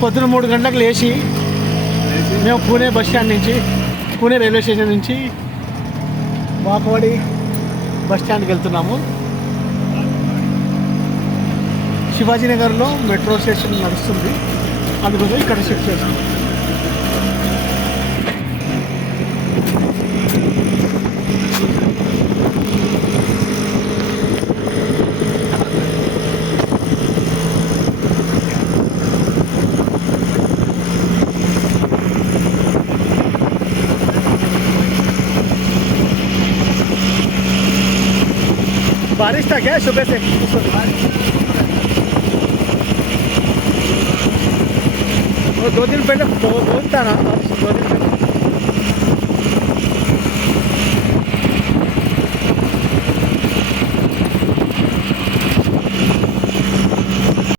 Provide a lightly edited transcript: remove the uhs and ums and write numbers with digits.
పొద్దున 3 గంటలకు లేచి మేము పూణే బస్ స్టాండ్ నుంచి పూణే రైల్వే స్టేషన్ నుంచి వాకవాడి బస్ స్టాండ్కి వెళ్తున్నాము. శివాజీనగర్లో మెట్రో స్టేషన్ నడుస్తుంది, అందుకోసం ఇక్కడ షిఫ్ట్ చేస్తాం. बारिश था क्या सुबह से? वो 2 दिन पहले बहुत था ना, 2 दिन पहले